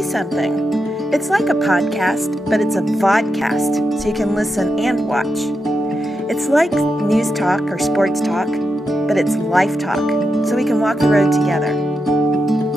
Say Something. It's like a podcast, but it's a vodcast, so you can listen and watch. It's like news talk or sports talk, but it's life talk, so we can walk the road together.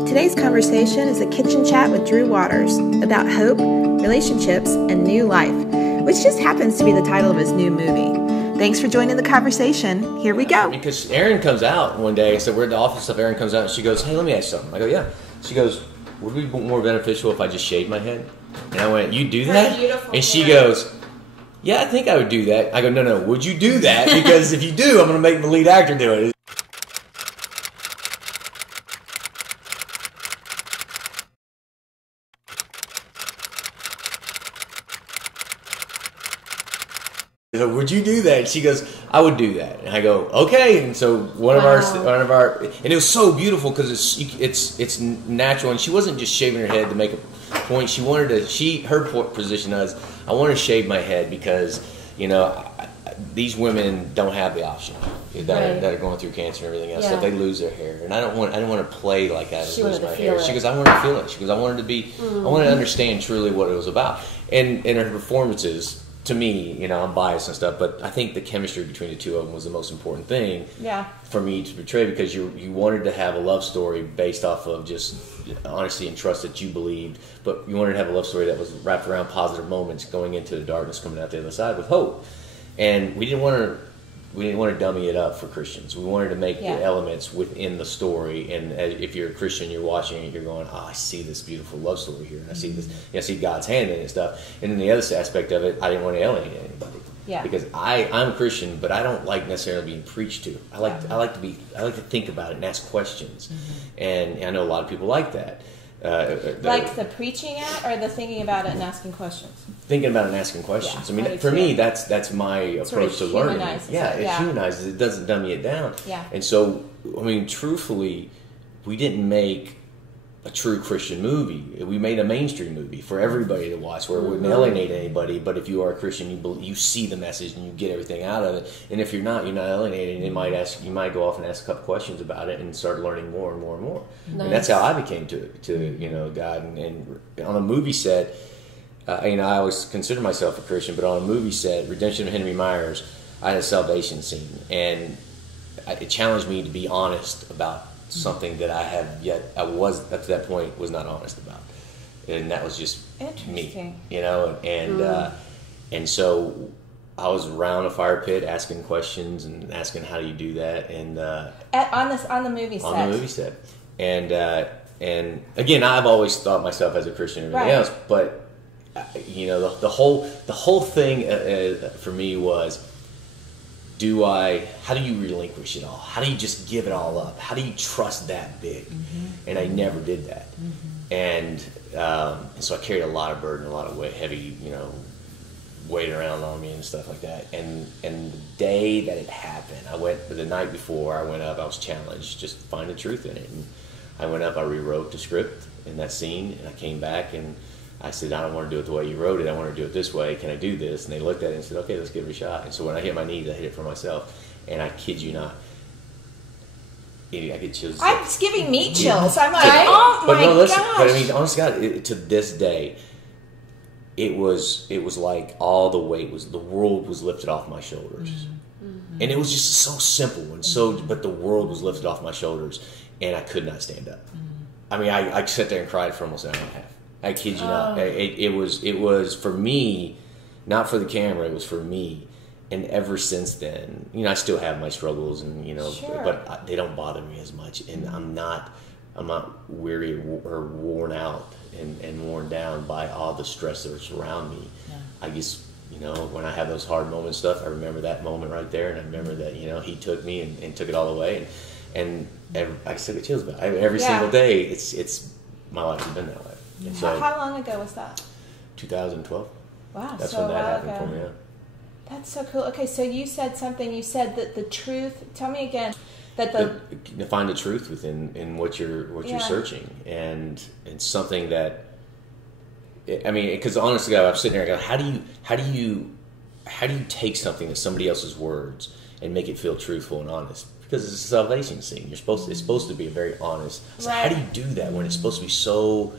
Today's conversation is a kitchen chat with Drew Waters about hope, relationships, and new life, which just happens to be the title of his new movie. Thanks for joining the conversation. Here we go. Because Erin comes out one day, so we're at the office stuff. Erin comes out and she goes, "Hey, let me ask you something." I go, "Yeah." She goes, "Would it be more beneficial if I just shaved my head?" And I went, "You do that?" And she goes, "Yeah, I think I would do that." I go, No, would you do that? Because if you do, I'm going to make the lead actor do it. So, "Would you do that?" And she goes, "I would do that." And I go, "Okay." And so one of our, and it was so beautiful because it's natural. And she wasn't just shaving her head to make a point. She wanted to. Her position was, I want to shave my head because these women don't have the option that are going through cancer and everything else. So they lose their hair, and I don't want to play like that and lose my hair. She goes, "I want to feel it." She goes, "I wanted to be. I wanted to understand truly what it was about." And in her performances. To me, I'm biased and stuff, but I think the chemistry between the two of them was the most important thing for me to portray, because you wanted to have a love story based off of just honesty and trust that you believed, but you wanted to have a love story that was wrapped around positive moments, going into the darkness, coming out the other side with hope. And we didn't want to dummy it up for Christians. We wanted to make the elements within the story, and if you're a Christian, you're watching it, you're going, "Oh, I see this beautiful love story here, and I see this, I see God's hand in it and stuff." And then the other aspect of it, I didn't want to alienate anybody, because I'm a Christian, but I don't like necessarily being preached to. I like to think about it and ask questions, and I know a lot of people like that. Like the preaching at, or the thinking about it and asking questions? Thinking about it and asking questions. I mean, for me, that's my approach to learning. It humanizes it. Doesn't dummy it down. And so, I mean, truthfully, we didn't make a true Christian movie. We made a mainstream movie for everybody to watch, where it wouldn't alienate anybody. But if you are a Christian, you see the message and you get everything out of it. And if you're not alienated. You might go off and ask a couple questions about it and start learning more and more and more. Nice. And that's how I became to God. And on a movie set, I always consider myself a Christian, but on a movie set, Redemption of Henry Myers, I had a salvation scene, and it challenged me to be honest about something that I was up to that point was not honest about, and that was just me, and so I was around a fire pit asking questions and asking, how do you do that, and on the movie set, and again, I've always thought myself as a Christian and everything else, but the whole thing for me was, how do you relinquish it all? How do you just give it all up? How do you trust that big? And I never did that. And so I carried a lot of burden, a lot of heavy, weight around on me and stuff like that. And the day that it happened, the night before I went up, I was challenged, just find the truth in it. And I went up, I rewrote the script in that scene, and I came back and I said, "I don't want to do it the way you wrote it. I want to do it this way. Can I do this?" And they looked at it and said, "Okay, let's give it a shot." And so when I hit my knees, I hit it for myself. And I kid you not, I get chills. It's giving me chills. I'm like, oh my gosh. But I mean, honest to God, to this day, it was like all the weight the world was lifted off my shoulders. And it was just so simple but the world was lifted off my shoulders, and I could not stand up. I mean, I sat there and cried for almost an hour and a half. I kid you not. It was for me, not for the camera. It was for me, and ever since then, I still have my struggles, and but they don't bother me as much, and I'm not weary or worn out and worn down by all the stress that's around me. I just, when I have those hard moments, I remember that moment right there, and I remember that He took me and took it all away, and I still get chills about it. Every single day. It's my life has been that way. So, how long ago was that? 2012. Wow, that's when that happened for me. Yeah. That's so cool. Okay, so you said something. You said that the truth. Tell me again. To find the truth within what you're searching, and something that, I mean, because honestly, I'm sitting there, I go, how do you take something that's somebody else's words and make it feel truthful and honest? Because it's a salvation scene. It's supposed to be a very honest. So how do you do that when it's supposed to be so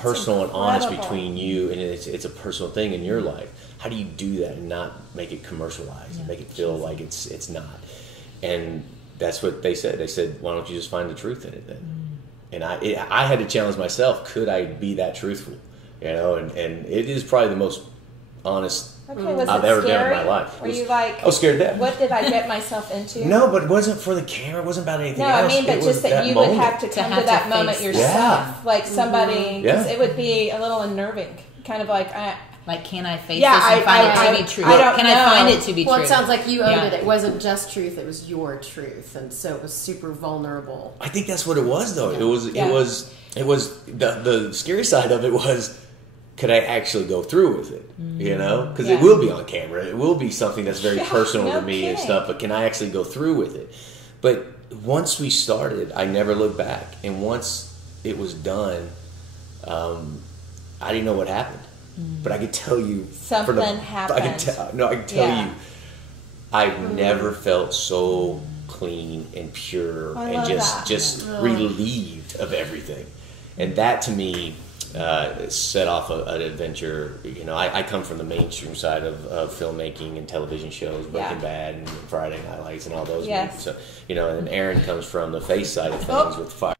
personal and honest incredible. between you, and it's a personal thing in your life. How do you do that and not make it commercialized and make it feel like it's not? And that's what they said. They said, why don't you just find the truth in it then? And I had to challenge myself. Could I be that truthful? And it is probably the most honest Was I've it ever scary? done in my life. Were you like, I was scared to death. what did I get myself into? No, but it wasn't for the camera. It wasn't about anything No, else. I mean, but It just was that you moment. would have to come to that moment face yourself. Yeah. Like somebody, because Yeah. it would be a little unnerving. Kind of like, Like, can I face Yeah, this and find I- it to be true? I don't Can know. I find it to be Well, true? it sounds like you owned Yeah. it. It wasn't just truth; it was your truth, and so it was super vulnerable. I think that's what it was, though. Yeah. It was the scary side of it was, could I actually go through with it? Because Yeah. it will be on camera. It will be something that's very Yeah, personal no to me and kidding. stuff. But can I actually go through with it? But once we started, I never looked back. And once it was done, I didn't know what happened. But I could tell you Something happened. I can tell Yeah. you, I've never felt so clean and pure I and love that. just relieved of everything. And that to me set off an adventure. I come from the mainstream side of filmmaking and television shows, Breaking Bad and Friday Night Lights and all those Yes. movies. So, and Erin comes from the face side of Oh. things with fire.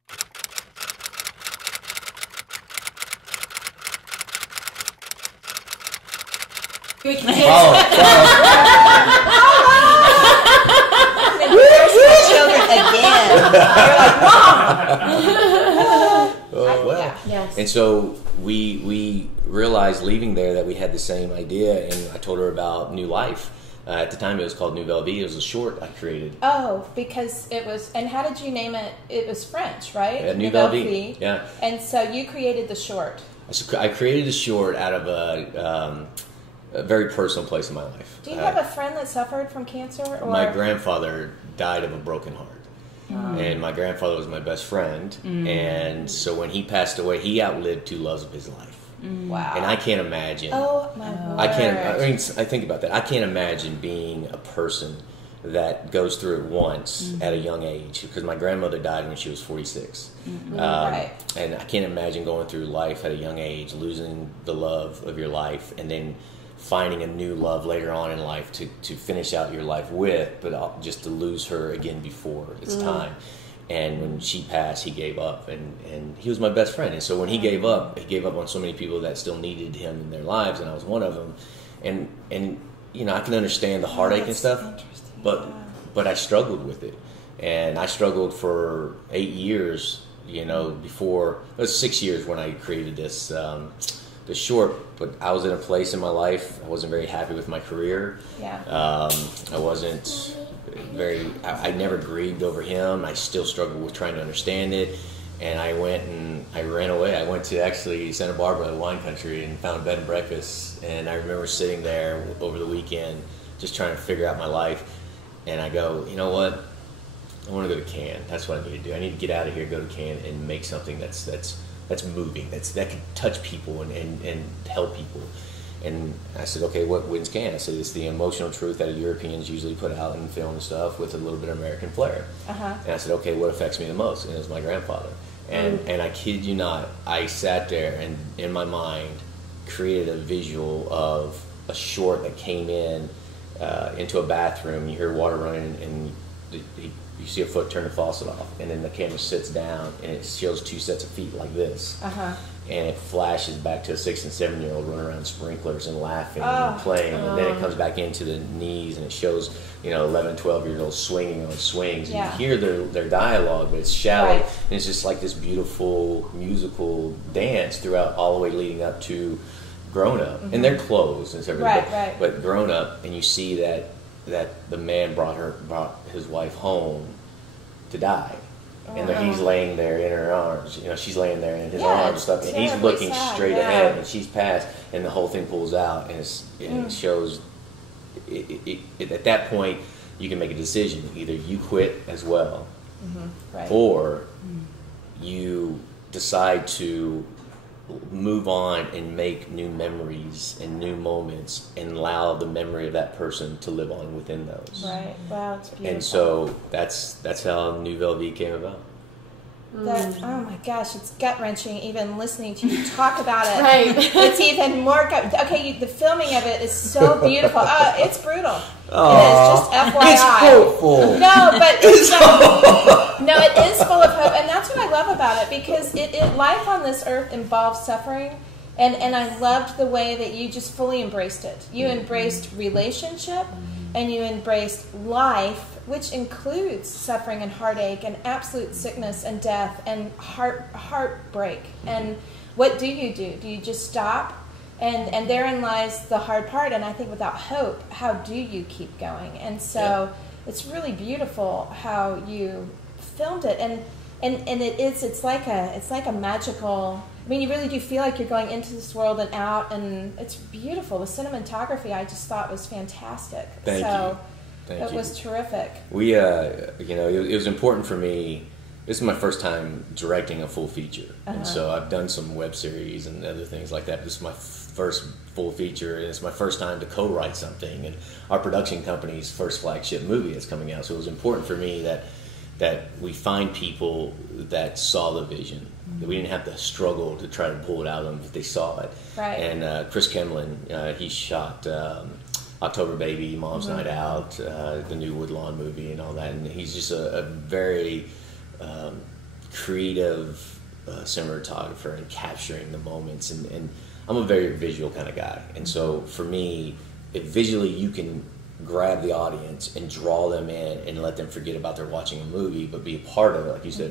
and there's my children again. They're like, Mom! Oh, well. Yeah. Yes. And so we realized leaving there that we had the same idea, and I told her about New Life. At the time, it was called Nouvelle Vie. It was a short I created. Oh, because it was, and how did you name it? It was French, right? Yeah, Nouvelle Vie. Yeah. And so you created the short. So I created a short out of a very personal place in my life. Do you have a friend that suffered from cancer? Or? My grandfather died of a broken heart. And my grandfather was my best friend. And so when he passed away, he outlived two loves of his life. Wow. And I can't imagine. Oh, my word. I think about that. I can't imagine being a person that goes through it once at a young age, because my grandmother died when she was 46. Right. And I can't imagine going through life at a young age, losing the love of your life, and then finding a new love later on in life to finish out your life with, but just to lose her again before it's time. And when she passed, he gave up, and he was my best friend. And so when he gave up on so many people that still needed him in their lives, and I was one of them. And I can understand the heartache and stuff, but I struggled with it. And I struggled for 8 years, before, it was 6 years when I created this short, but I was in a place in my life, I wasn't very happy with my career. Yeah. I wasn't I never grieved over him. I still struggled with trying to understand it. And I went and I ran away. I went to actually Santa Barbara, wine country, and found a bed and breakfast. And I remember sitting there over the weekend just trying to figure out my life. And I go, you know what? I want to go to Cannes. That's what I need to do. I need to get out of here, go to Cannes, and make something that's moving, that can touch people and help people. And I said, okay, what wins Cannes? I said, it's the emotional truth that Europeans usually put out in film and stuff with a little bit of American flair. And I said, okay, what affects me the most? And it was my grandfather. And I kid you not, I sat there and in my mind created a visual of a short that came into a bathroom. You hear water running, and you see a foot turn the faucet off, and then the camera sits down and it shows two sets of feet like this. And it flashes back to a 6 and 7 year old running around sprinklers and laughing and playing, and then it comes back into the knees and it shows 11, 12-year-olds swinging on swings. Yeah. And you hear their dialogue, but it's shallow, Right. and it's just like this beautiful musical dance throughout, all the way leading up to Grown Up. And they're closed and everything, Right. but Grown Up, and you see that the man brought his wife home to die. And he's laying there in her arms. She's laying there in his arms and stuff, and he's terribly looking sad, straight yeah. ahead, and she's passed, and the whole thing pulls out, and it shows. At that point, you can make a decision: either you quit as well, Right. or you decide to move on and make new memories and new moments, and allow the memory of that person to live on within those. Right. Wow, it's beautiful. And so that's how Nouvelle Vie came about. That, oh my gosh, it's gut-wrenching even listening to you talk about it. Right. It's even more okay, the filming of it is so beautiful. It's brutal. Aww. It is, just FYI. It's hopeful. No, but it's no, it is full of hope, and that's what I love about it, because life on this earth involves suffering, and I loved the way that you just fully embraced it. You embraced relationship, and you embraced life, which includes suffering and heartache and absolute sickness and death and heartbreak. And what do? Do you just stop? And therein lies the hard part. And I think without hope, how do you keep going? And so it's really beautiful how you filmed it. And it's like a magical. I mean, you really do feel like you're going into this world and out, and it's beautiful. The cinematography I just thought was fantastic. Thank you. It was terrific. We, it was important for me. This is my first time directing a full feature, and so I've done some web series and other things like that. This is my first full feature, and it's my first time to co-write something, and our production company's first flagship movie is coming out. So it was important for me that we find people that saw the vision, that we didn't have to struggle to try to pull it out of them if they saw it. Right. And Chris Kemlin, he shot October Baby, Mom's Night Out, the new Woodlawn movie and all that. And he's just a very creative cinematographer in capturing the moments. And I'm a very visual kind of guy. And so for me, if visually you can grab the audience and draw them in and let them forget about they're watching a movie, but be a part of it, like you said,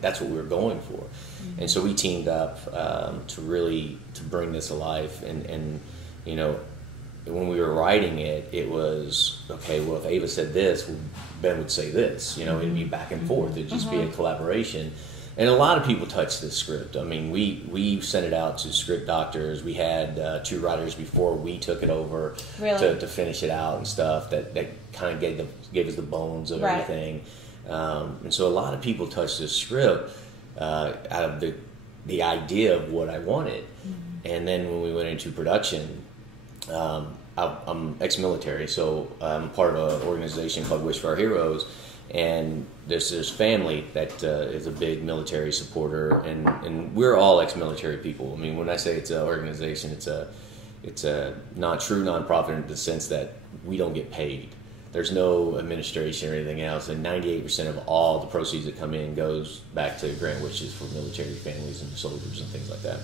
that's what we were going for. And so we teamed up to bring this alive. And you know, when we were writing it, it was, okay, well, if Ava said this, well, Ben would say this. You know, it'd be back and forth. It'd just be a collaboration. And a lot of people touched this script. I mean, we sent it out to script doctors. We had 2 writers before we took it over to finish it out and stuff that kind of gave us the bones of everything. And so a lot of people touched this script out of the idea of what I wanted. And then when we went into production, I'm ex-military, so I'm part of an organization called Wish for Our Heroes, and there's family that is a big military supporter, and we're all ex-military people. I mean, when I say it's an organization, it's a not true nonprofit in the sense that we don't get paid. There's no administration or anything else, and 98% of all the proceeds that come in goes back to grant wishes for military families and soldiers and things like that.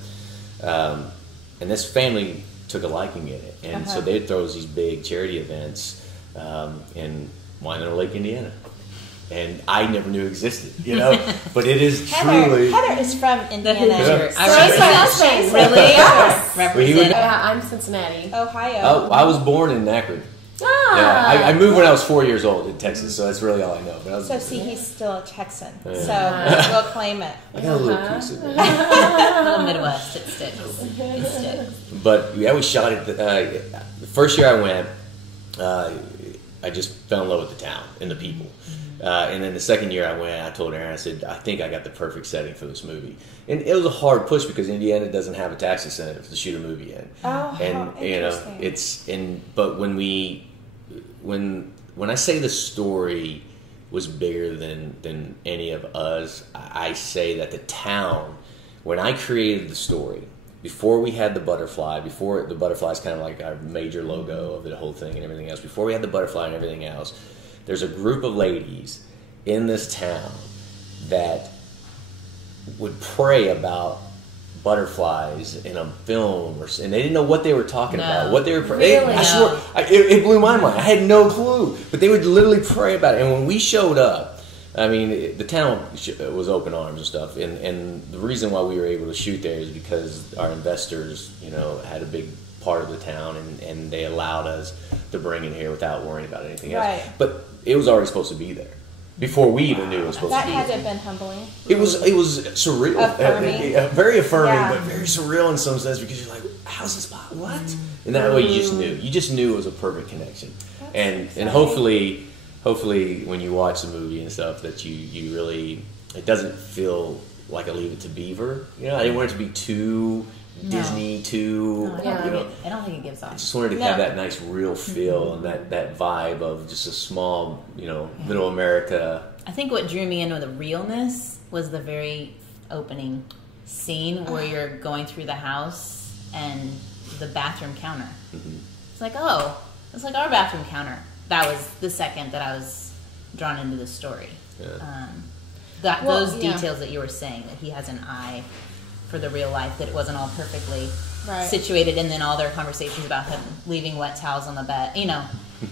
And this family took a liking in it, and so they throw these big charity events in Winona Lake, Indiana, and I never knew existed, you know. But it is truly. Heather is from Indiana. I Really? Yes. represent. I'm Cincinnati, Ohio. Oh, I was born in Akron. Yeah, I moved when I was 4 years old in Texas, so that's really all I know. But so see, he's still a Texan, so we'll claim it. I got a little piece of it. A little Midwest, it sticks. But yeah, we shot it. The first year I went, I just fell in love with the town and the people. And then the second year I went, I told Erin, I said, I think I got the perfect setting for this movie. And it was a hard push because Indiana doesn't have a tax incentive to shoot a movie in. Oh, and you know, but when I say the story was bigger than any of us, I say that the town, when I created the story, before we had the butterfly, before the butterfly is kind of like our major logo of the whole thing and everything else, before we had the butterfly and everything else, there's a group of ladies in this town that would pray about butterflies in a film, and they didn't know what they were talking about, what they were praying. I swear, it blew my mind. I had no clue, but they would literally pray about it. And when we showed up, I mean, the town was open arms and stuff, and the reason why we were able to shoot there is because our investors, you know, had a big part of the town, and they allowed us to bring it here without worrying about anything else. But it was already supposed to be there before we even knew it was supposed to be there. That had to have been humbling. It was surreal. Affirming. Very affirming, but very surreal in some sense, because you're like, how's this possible? What? And that way you just knew. You just knew it was a perfect connection. And hopefully when you watch the movie and stuff, that you really, it doesn't feel like a Leave It to Beaver. You know, I didn't want it to be too Disney, too, I don't think it gives off. I just wanted to have that nice real feel and that vibe of just a small, you know, middle America. I think what drew me in with the realness was the very opening scene where you're going through the house and the bathroom counter. It's like, oh, it's like our bathroom counter. That was the second that I was drawn into the story. Those details that you were saying, that he has an eye for the real life, that it wasn't all perfectly situated, and then all their conversations about him leaving wet towels on the bed,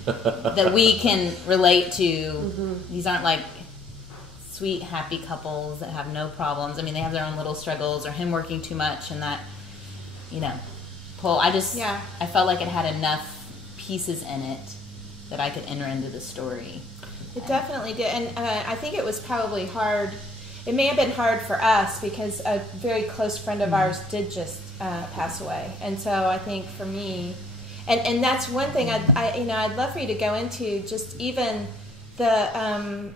that we can relate to. These aren't like sweet, happy couples that have no problems. I mean, they have their own little struggles, or him working too much, and that, I felt like it had enough pieces in it that I could enter into the story. It definitely did, and I think it was probably hard. It may have been hard for us because a very close friend of ours did just pass away, and so I think for me, and that's one thing I'd love for you to go into, just even the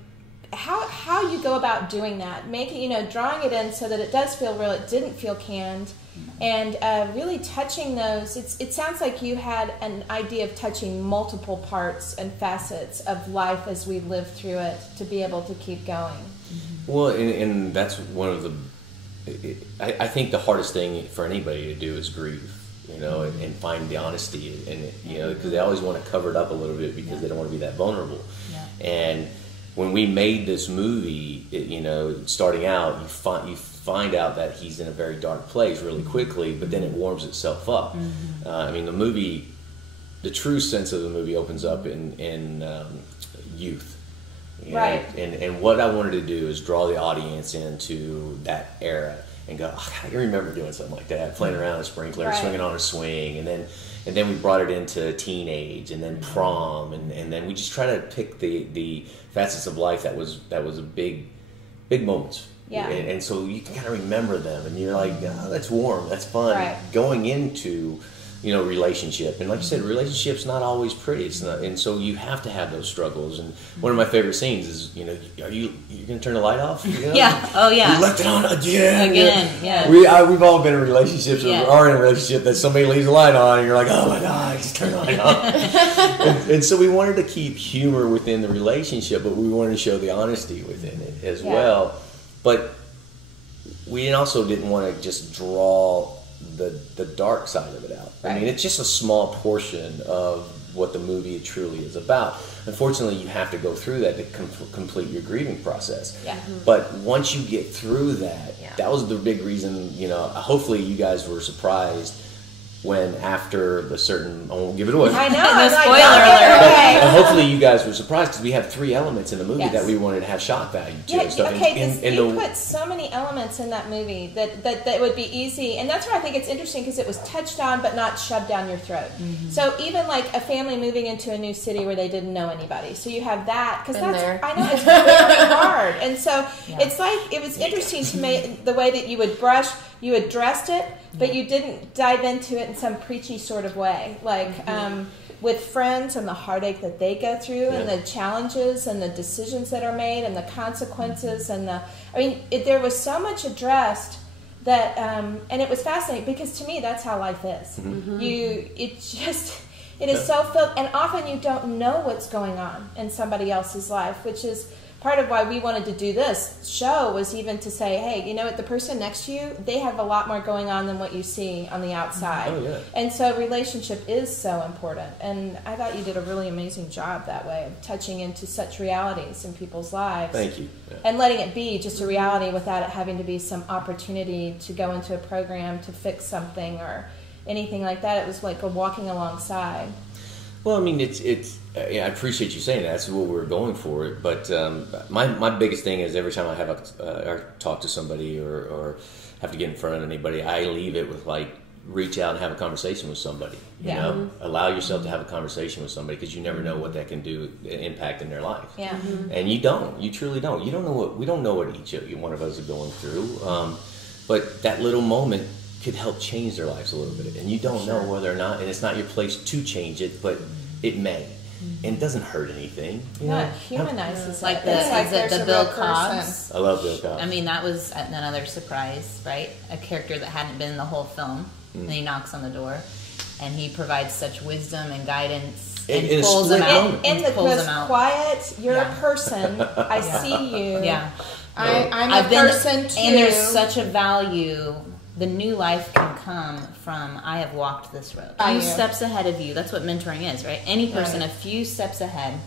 how you go about doing that, making drawing it in so that it does feel real, it didn't feel canned, and really touching those. It sounds like you had an idea of touching multiple parts and facets of life as we live through it to be able to keep going. Well, and that's one of the. I think the hardest thing for anybody to do is grieve, and find the honesty, and because they always want to cover it up a little bit because they don't want to be that vulnerable. And when we made this movie, starting out, you find out that he's in a very dark place really quickly, but then it warms itself up. I mean, the movie, the true sense of the movie opens up in youth. Right. And what I wanted to do is draw the audience into that era and go, I remember doing something like that, playing around a sprinkler, swinging on a swing, and then we brought it into teenage, and then prom, and then we just try to pick the facets of life that was a big moments. Yeah. And so you can kind of remember them, and you're like, oh, that's warm, that's fun. Right. Going into relationship, and like you said, relationship's not always pretty. It's not, and so you have to have those struggles. And one of my favorite scenes is, are you gonna turn the light off? Yeah. Oh yeah. You left it on again. Yeah. We've all been in relationships or are in a relationship that somebody leaves the light on, and you're like, oh my god, just turn the light off. and so we wanted to keep humor within the relationship, but we wanted to show the honesty within it as well. But we also didn't want to just draw the dark side of it out. I mean, it's just a small portion of what the movie truly is about. Unfortunately, you have to go through that to complete your grieving process. But once you get through that, that was the big reason, hopefully you guys were surprised when after the certain, I won't give it away. I know. The spoiler alert. And hopefully you guys were surprised because we have 3 elements in the movie that we wanted to have shock value to. Yeah, and stuff. You put so many elements in that movie that would be easy, and that's why I think it's interesting, because it was touched on but not shoved down your throat. So even like a family moving into a new city where they didn't know anybody, so you have that, because I know it's very hard, and so it's like it was interesting to me the way that you addressed it, but you didn't dive into it in some preachy sort of way, like with friends and the heartache that they go through, and the challenges and the decisions that are made and the consequences, and there was so much addressed that, and it was fascinating, because to me that's how life is. It is so filled, and often you don't know what's going on in somebody else's life, which is part of why we wanted to do this show, was even to say, hey, the person next to you, they have a lot more going on than what you see on the outside. And so relationship is so important. And I thought you did a really amazing job that way of touching into such realities in people's lives. Thank you. And letting it be just a reality without it having to be some opportunity to go into a program to fix something or anything like that. It was like a walking alongside. Well, I mean, I appreciate you saying that. That's what we're going for. But my biggest thing is every time I have or talk to somebody or have to get in front of anybody, I leave it with reach out and have a conversation with somebody. You know, allow yourself to have a conversation with somebody, because you never know what that can do, impact in their life. And you truly don't. We don't know what each one of us are going through. But that little moment could help change their lives a little bit, and you don't know whether or not, and it's not your place to change it, but it may, and it doesn't hurt anything. It humanizes like it. the Bill Cobbs. I love Bill Cobbs. I mean, that was another surprise, right? A character that hadn't been in the whole film, and he knocks on the door, and he provides such wisdom and guidance. And pulls them out. In the most quiet, you're a person. I see you. I'm I've a been, person too. and there's such a value. The new life can come from, I have walked this road. A few steps ahead of you. That's what mentoring is, right? Any person a few steps ahead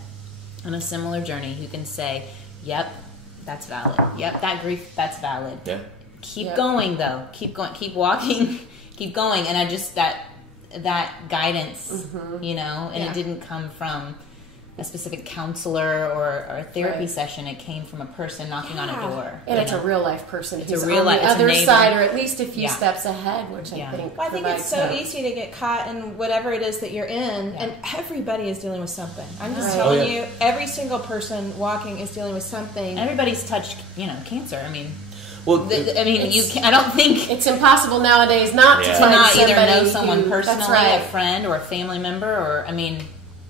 on a similar journey who can say, yep, that's valid. Yep, that grief, that's valid. Yeah. Keep going, though. Keep going. Keep walking. Keep going. And I just, that guidance, you know, and it didn't come from a specific counselor or a therapy session. It came from a person knocking on a door. And it's a real life person. It's a real life, on the it's a other neighbor. side, or at least a few steps ahead, which I think. Well, I think it's so easy to get caught in whatever it is that you're in, and everybody is dealing with something. I'm just telling you, every single person walking is dealing with something. Everybody's touched, you know, cancer. I mean. Well, I mean, you can, I don't think it's impossible nowadays not to not either know somebody someone personally, that's right. a friend or a family member, or I mean.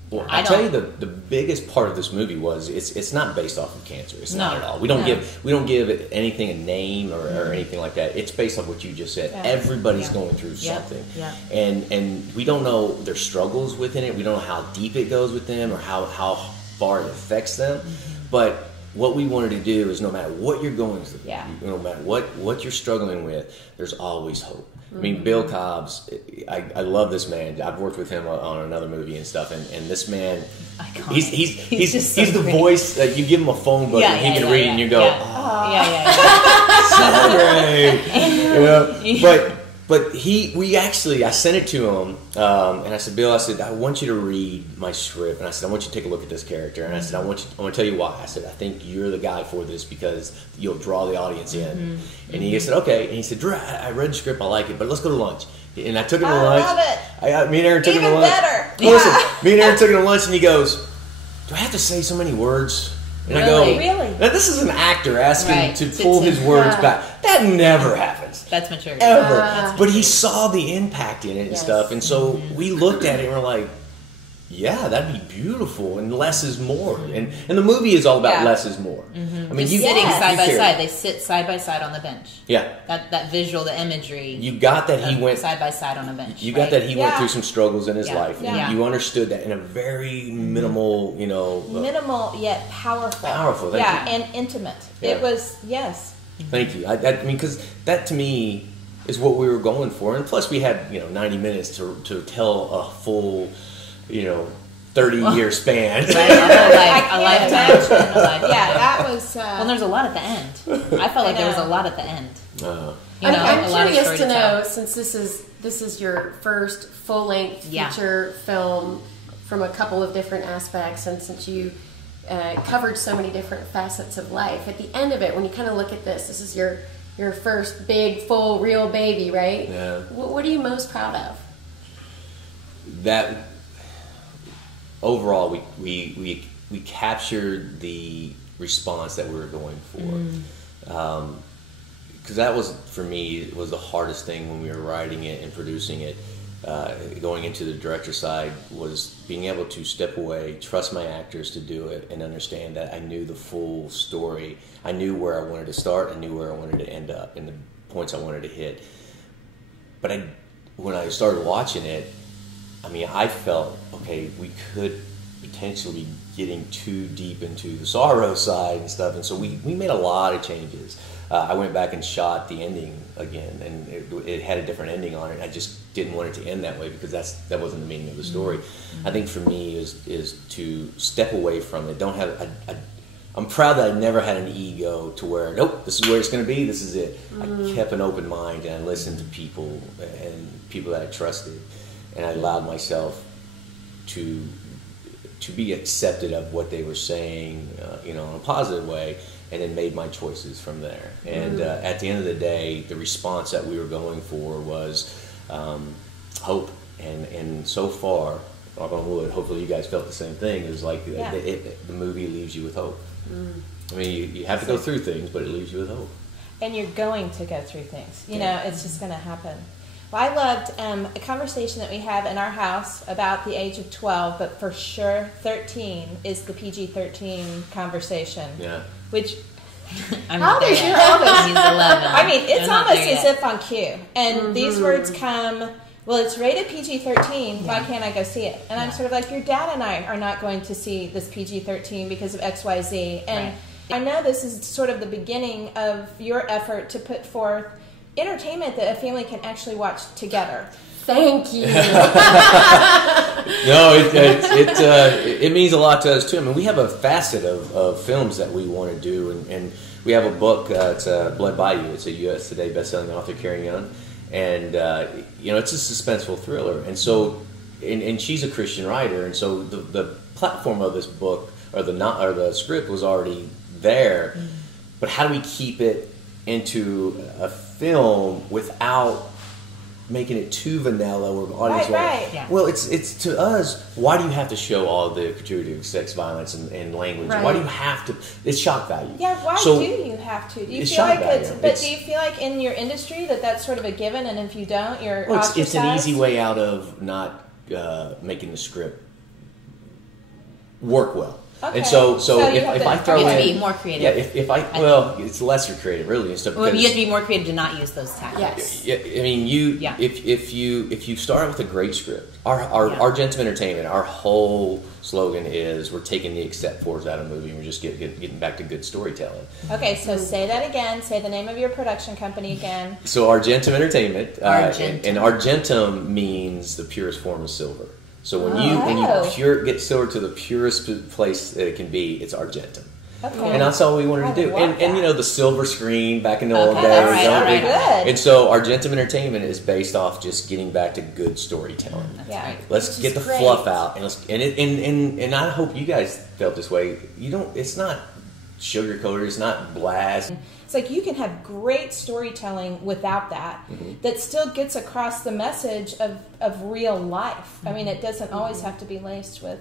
Well, I tell you, the biggest part of this movie was it's not based off of cancer. It's not at all. We don't give anything a name or anything like that. It's based off what you just said. Yeah. Everybody's going through something, and we don't know their struggles within it. We don't know how deep it goes with them or how far it affects them. But what we wanted to do is, no matter what you're going through, no matter what you're struggling with, there's always hope. I mean, Bill Cobb's, I love this man. I've worked with him on another movie and stuff, and this man, he's the voice that you give him a phone book and he can read and you go, sorry. But I sent it to him, and I said, Bill, I want you to read my script, and I said, I want you to take a look at this character, and I said, I want to tell you why. I said, I think you're the guy for this because you'll draw the audience in. And he said, okay. And he said, Drew, I read the script, I like it, but let's go to lunch. And I took him to lunch. I love it. Me and Erin took him to lunch. Even better. Listen, me and Erin took him to lunch, and he goes, do I have to say so many words? And I go, really? Now this is an actor asking to pull his words back. That never happens. That's maturity. Ever. But he saw the impact in it and stuff. And so we looked at it and we're like, yeah, that'd be beautiful. And less is more. And the movie is all about less is more. I mean, just sitting side by side. They sit side by side on the bench. Yeah. That visual, the imagery. You got that he went side by side on a bench. You got that he went through some struggles in his life. Yeah. You understood that in a very minimal, minimal yet powerful. Powerful, thank you. And intimate. Yeah. It was, Thank you. I mean, because that to me is what we were going for. And plus we had, 90 minutes to tell a full, 30-year span. A lifetime. Yeah, that was... well, there's a lot at the end. I felt like there was a lot at the end. I'm curious to know, since this is your first full-length feature film from a couple of different aspects, and since you covered so many different facets of life, at the end of it, when you kind of look at this is your first big, full, real baby, right? Yeah. What are you most proud of? That overall, we captured the response that we were going for. Because that was, for me, it was the hardest thing when we were writing it and producing it. Going into the director side was being able to step away, trust my actors to do it, and understand that I knew the full story. I knew where I wanted to start, I knew where I wanted to end up, and the points I wanted to hit. But when I started watching it, I mean, I felt, okay, we could potentially be getting too deep into the sorrow side and stuff, and so we made a lot of changes. I went back and shot the ending again, and it had a different ending on it. I just didn't want it to end that way because that wasn't the meaning of the story. I think for me is to step away from it. I'm proud that I never had an ego to where, nope, this is where it's going to be, this is it. I kept an open mind, and I listened to people and people that I trusted, and I allowed myself to be accepted of what they were saying, in a positive way, and then made my choices from there. And at the end of the day, the response that we were going for was hope. And so far, knock on wood, hopefully you guys felt the same thing. It was like the movie leaves you with hope. I mean, you have to go through things, but it leaves you with hope. And you're going to go through things. It's just going to happen. Well, I loved a conversation that we have in our house about the age of 12, but for sure 13 is the PG-13 conversation. Yeah. Which, how old is your oldest? He's 11. I mean, it's almost as yet. if on cue. And these words come, well, it's rated PG-13, why can't I go see it? And I'm sort of like, your dad and I are not going to see this PG-13 because of XYZ. And I know this is sort of the beginning of your effort to put forth entertainment that a family can actually watch together. Thank you. No, it means a lot to us too. I mean, we have a facet of films that we want to do, and we have a book. It's Blood by You. It's a U.S. Today bestselling author, Karen Young, and it's a suspenseful thriller. And so, and she's a Christian writer, and so the platform of this book or the script was already there. Mm-hmm. But how do we keep it into a film without making it too vanilla or audience right. Yeah. Well, it's to us, why do you have to show all the gratuitous sex, violence, and language? Right. Why do you have to? It's shock value. Yeah, why do you have to? Do you feel like do you feel like in your industry that's sort of a given, and if you don't, you're ostracized? It's an easy way out of not making the script work well. Okay. And so if I throw in, you have to be more creative. Yeah, it's lesser creative, really, and stuff. Well, you have to be more creative to not use those tactics. Yes. I mean, if you start with a great script, our Argentum Entertainment, our whole slogan is we're taking the except fors out of the movie and we're just getting back to good storytelling. Okay, so say that again. Say the name of your production company again. So Argentum Entertainment, Argentum. And Argentum means the purest form of silver. So when you get silver to the purest place that it can be, it's Argentum. Okay. And that's all we wanted to do. And the silver screen back in the old days. All right, good. And so Argentum Entertainment is based off just getting back to good storytelling. Yeah. Right. Let's get the fluff out, and I hope you guys felt this way. It's not sugar-coated, it's not blast. It's like you can have great storytelling without that, that still gets across the message of real life. I mean, it doesn't always have to be laced with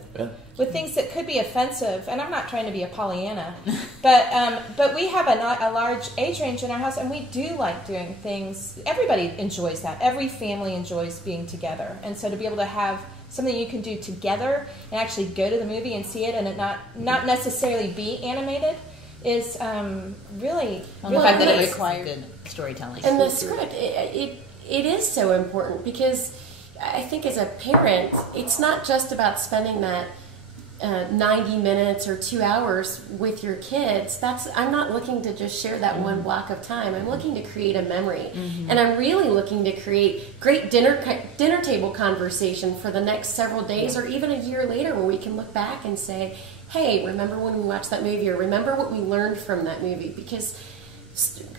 things that could be offensive. And I'm not trying to be a Pollyanna, but we have a large age range in our house, and we do like doing things. Everybody enjoys that. Every family enjoys being together. And so to be able to have something you can do together and actually go to the movie and see it and it not necessarily be animated is really the fact that it requires good storytelling. And the script, it is so important because I think as a parent, it's not just about spending that 90 minutes or 2 hours with your kids. I'm not looking to just share that one block of time. I'm looking to create a memory. And I'm really looking to create great dinner table conversation for the next several days or even a year later where we can look back and say, hey, remember when we watched that movie, or remember what we learned from that movie? Because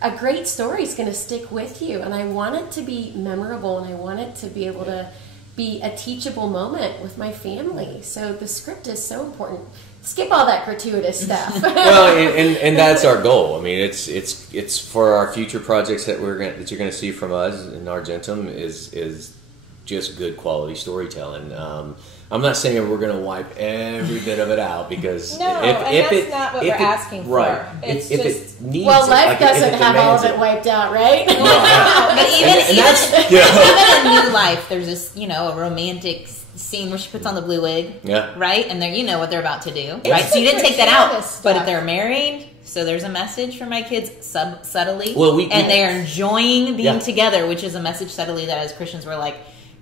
a great story is going to stick with you, and I want it to be memorable, and I want it to be able to be a teachable moment with my family. So the script is so important. Skip all that gratuitous stuff. Well, and that's our goal. I mean, it's for our future projects that you're going to see from us in Argentum is just good quality storytelling. I'm not saying we're going to wipe every bit of it out because that's not what we're asking for. Right. It's if just it needs life doesn't have all of it wiped out, right? No, but even in New Life, there's this a romantic scene where she puts on the blue wig, right? And you know what they're about to do, right? So you didn't take that out, but if they're married. So there's a message for my kids subtly, and they're enjoying being together, which is a message subtly that as Christians we're like,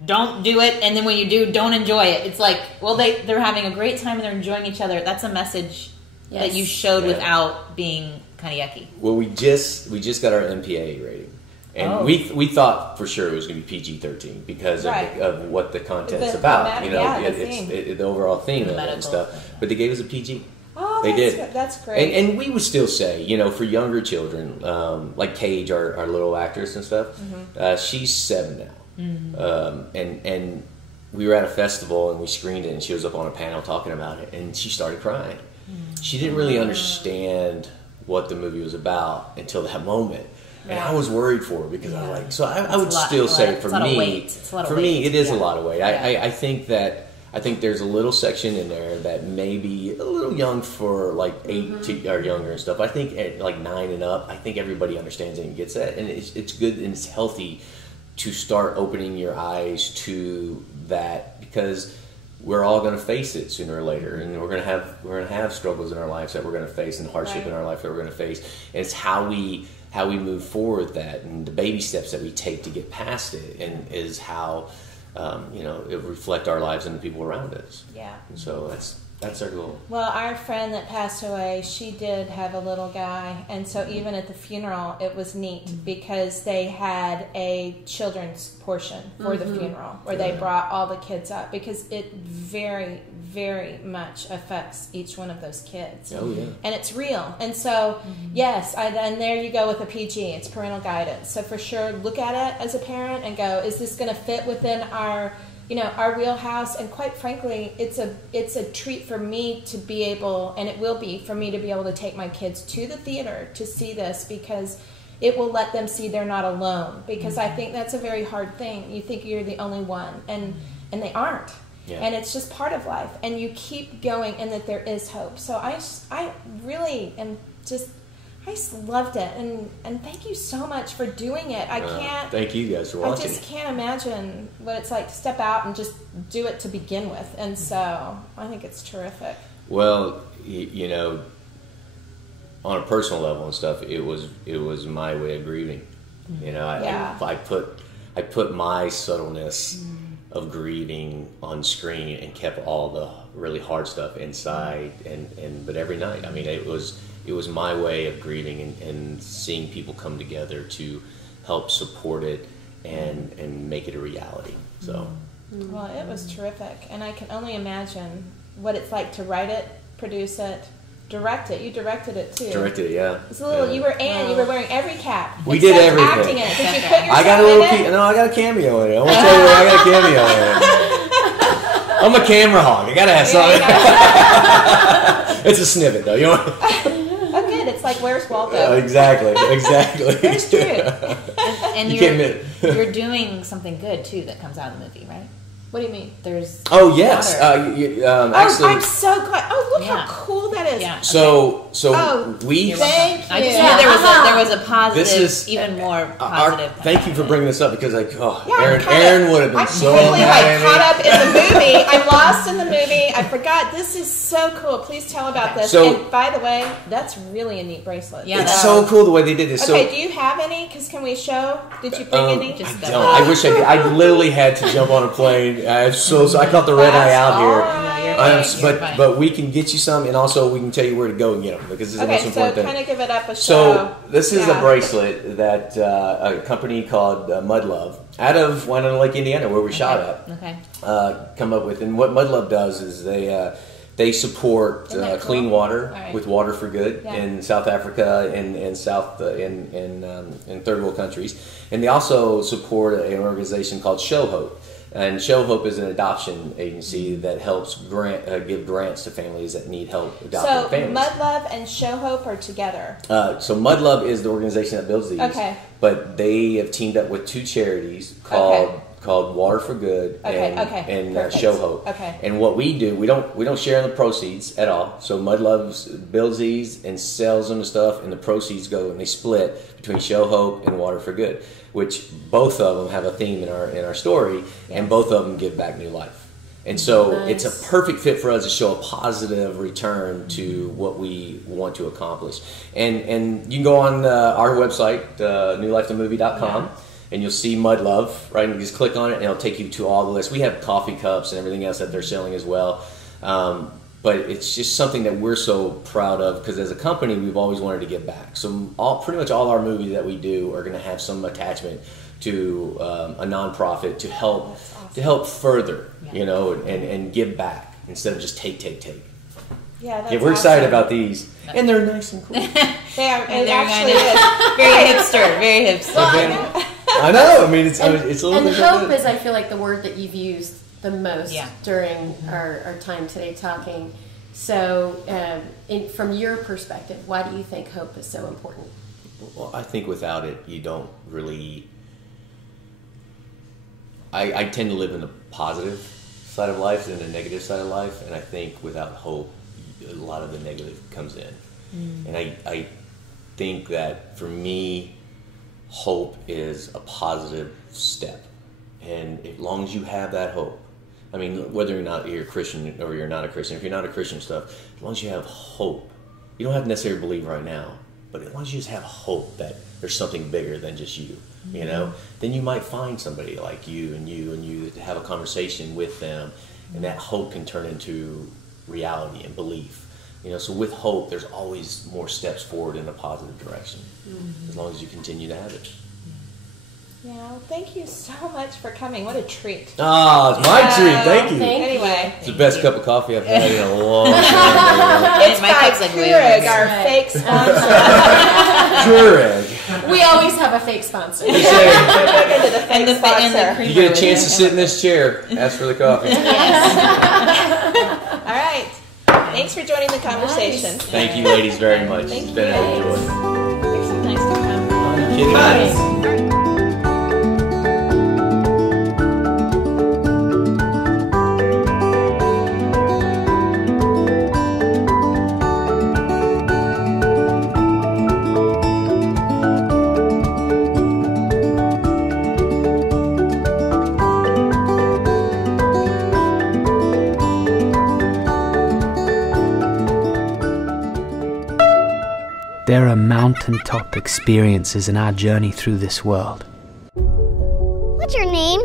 don't do it, and then when you do, don't enjoy it. It's like, well, they're having a great time and they're enjoying each other. That's a message that you showed without being kind of yucky. Well, we just got our MPA rating, and we thought for sure it was going to be PG-13 because of what the content's about. The overall theme of it and stuff. But they gave us a PG. Oh, they did. That's great. And we would still say, for younger children, like Paige, our little actress and stuff, she's 7 now. And we were at a festival and we screened it and she was up on a panel talking about it and she started crying. She didn't really understand what the movie was about until that moment. And I was worried for her because I was like, so I would still say for me, it is a lot of weight. I think there's a little section in there that may be a little young for like 8 to, or younger and stuff. I think at like 9 and up, I think everybody understands it and gets that. And it's good and it's healthy to start opening your eyes to that because we're all going to face it sooner or later, and we're going to have struggles in our lives that we're going to face and hardship in our life that we're going to face. And it's how we move forward with that and the baby steps that we take to get past it, and is how it reflect our lives and the people around us. Yeah. And so that's That's our goal. Well, our friend that passed away, she did have a little guy, and so even at the funeral, it was neat because they had a children's portion for the funeral where they brought all the kids up, because it very, very much affects each one of those kids. Oh, yeah. And it's real. And so, yes, and there you go with a PG. It's parental guidance. So for sure, look at it as a parent and go, is this going to fit within our wheelhouse? And quite frankly, it's a treat for me to be able, and it will be for me to be able to take my kids to the theater to see this, because it will let them see they're not alone. Because I think that's a very hard thing. You think you're the only one, and they aren't. Yeah. And it's just part of life, and you keep going, and that there is hope. So I really am just. I just loved it, and thank you so much for doing it. I can't. Thank you guys for watching. I just can't imagine what it's like to step out and just do it to begin with, and so I think it's terrific. Well, you know, on a personal level and stuff, it was my way of grieving. You know, I put my subtleness of grieving on screen and kept all the really hard stuff inside, but every night, I mean, it was my way of grieving and seeing people come together to help support it and make it a reality. So, well, it was terrific, and I can only imagine what it's like to write it, produce it, direct it. You directed it too. Directed it, yeah. It's a little. Yeah. You were Anne. You were wearing every cap. We did everything. Acting in it. Did you put yourself I got a little. No, I got a cameo in it. I want to tell you, I got a cameo in it. I'm a camera hog. I gotta have something. It's a snippet, though. You know. Oh, good. It's like, where's Waldo? Exactly. It's true. And you're doing something good too that comes out of the movie, right? What do you mean? There's yes. Actually, I'm so glad. Oh, look how cool that is. Yeah. So we. Thank you. I just knew there was a positive, this is, even more positive. Thank you for bringing this up, because Erin would have been so totally mad. Caught up in the movie. I'm lost in the movie. I forgot. This is so cool. Please tell about this. So, and by the way, that's really a neat bracelet. Yeah, it's so cool the way they did this. Okay, so, do you have any? Because can we show? Did you bring any? I don't. I wish I did. I literally had to jump on a plane. I caught the red eye out here. But we can get you some, and also we can tell you where to go and get them, because it's the most important thing. So kind of give it up a show. So this is a bracelet that a company called Mud Love out of Winona Lake, Indiana, where we shot at, come up with. And what Mud Love does is they support clean water with Water for Good in South Africa and in third world countries, and they also support an organization called Show Hope. And Show Hope is an adoption agency that helps give grants to families that need help adopting families. So Mud Love and Show Hope are together. So Mud Love is the organization that builds these. Okay. But they have teamed up with two charities called Water for Good and Show Hope. Okay. And what we do, we don't share in the proceeds at all. So Mud Love builds these and sells them and stuff, and the proceeds go and they split between Show Hope and Water for Good, which both of them have a theme in our story, and both of them give back new life. And so it's a perfect fit for us to show a positive return to what we want to accomplish. And you can go on our website, newlifethemovie.com, and you'll see Mud Love, right? And you just click on it, and it'll take you to all the lists. We have coffee cups and everything else that they're selling as well. But it's just something that we're so proud of, because as a company, we've always wanted to give back. So pretty much all our movies that we do are going to have some attachment to a nonprofit to help further, and give back instead of just take. Yeah, that's we're excited about these, and they're nice and cool. They are. It actually is very hipster. Well, I know. I mean, it's a little. And hope is, I feel like, the word that you've used the most during our time today talking. So, from your perspective, why do you think hope is so important? Well, I think without it, you don't really. I tend to live in the positive side of life than the negative side of life, and I think without hope, a lot of the negative comes in. And I think that for me, hope is a positive step, and as long as you have that hope, I mean, whether or not you're a Christian or you're not a Christian, if you're not a Christian stuff, as long as you have hope, you don't have to necessarily believe right now, but as long as you just have hope that there's something bigger than just you, then you might find somebody like you to have a conversation with them, and that hope can turn into reality and belief. You know, so with hope, there's always more steps forward in a positive direction, as long as you continue to have it. Yeah, well, thank you so much for coming. What a treat. Ah, it's my treat. Thank you. Anyway. It's the best cup of coffee I've had in a long time. It's by Keurig, our fake sponsor. Keurig. We always have a fake sponsor. Just saying, And the you get a chance to sit in this chair, ask for the coffee. All right. Thanks for joining the conversation. Nice. Thank you, ladies, very much. Thank It's been a joy. You're so nice to come. Are you kidding me? There are mountaintop experiences in our journey through this world. What's your name?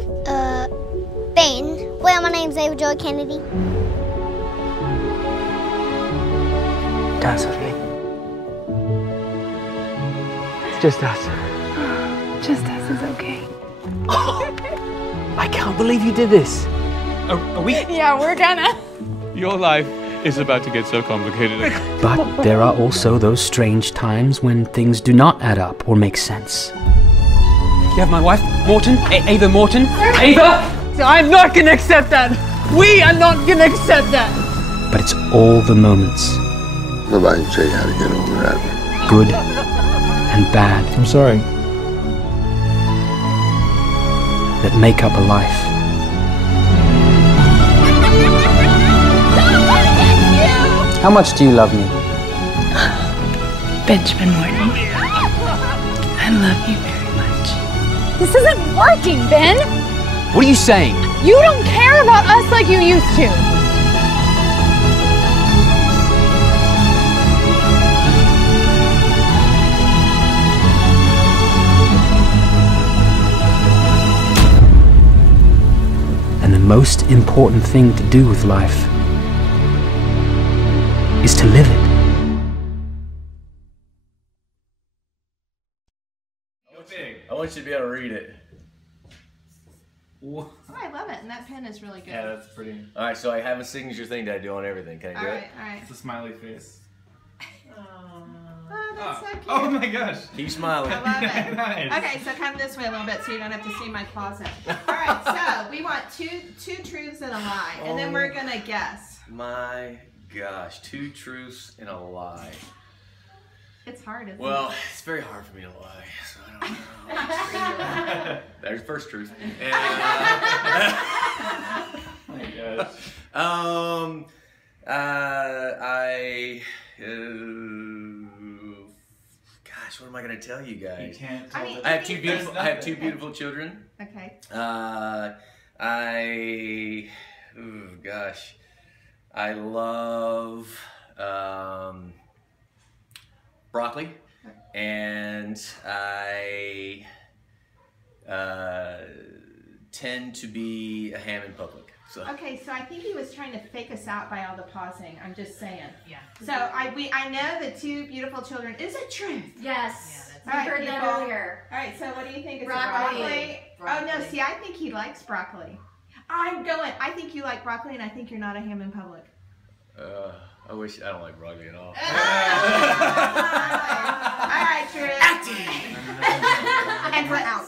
Ben. Well, my name's Ava Joy Kennedy. Definitely. It's just us. Just us is okay. I can't believe you did this. Are we? Yeah, we're gonna. Your life is about to get so complicated. But there are also those strange times when things do not add up or make sense. You have my wife, Morton, Ava Morton. Ava! I'm not gonna accept that! We are not gonna accept that! But it's all the moments, Nobody can tell you how to get over that. good and bad, I'm sorry. that make up a life. How much do you love me? Benjamin Morton, I love you very much. This isn't working, Ben! What are you saying? You don't care about us like you used to! And the most important thing to do with life is to live it. I want you to be able to read it. Oh, I love it, and that pen is really good. Yeah, that's pretty. All right, so I have a signature thing that I do on everything. Can I do it? All right. It's a smiley face. Oh, that's so cute. Oh my gosh. Keep smiling. I love it. Nice. Okay, so come this way a little bit so you don't have to see my closet. All right, so we want two truths and a lie, and then we're gonna guess. My gosh, 2 truths and a lie. It's hard, isn't Well, it? it's very hard for me to lie, so I don't know. There's the first truth. And, Oh my gosh. gosh, what am I gonna tell you guys? You can't tell mean, the- I have two beautiful children. Okay. Gosh, I love broccoli, and I tend to be a ham in public. So. Okay, so I think he was trying to fake us out by all the pausing. I'm just saying. Yeah. So I know the 2 beautiful children is a truth. Yes. All right, We heard that people. earlier. All right, so what do you think? Is Broccoli. it broccoli? Oh no, see, I think he likes broccoli. I think you like broccoli, and I think you're not a ham in public. I don't like broccoli at all. All right, Drew. And we're out.